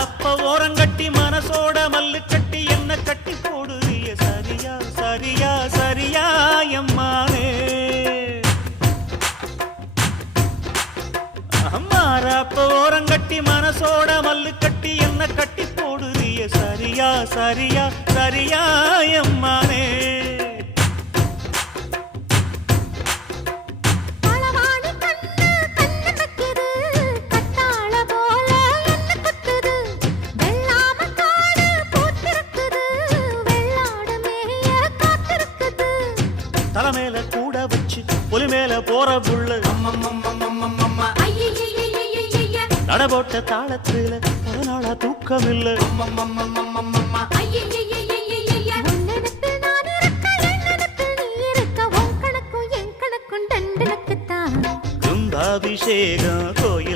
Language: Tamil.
மாறாப்ப ஓரங்கட்டி மனசோட மல்லு கட்டி என்ன கட்டி போடுறிய சரியா சரியா சரியா எம்மானே மாறாப்ப ஓரங்கட்டி மனசோட மல்லு கட்டி என்ன கட்டி போடுறிய சரியா சரியா சரியா எம்மானே தலைமையில கூட வச்சு புலி மேல போற புள்ள நடபோட்ட தாளத்துல பல நாளா தூக்கம் இல்ல கும்பாபிஷேகம் கோயில்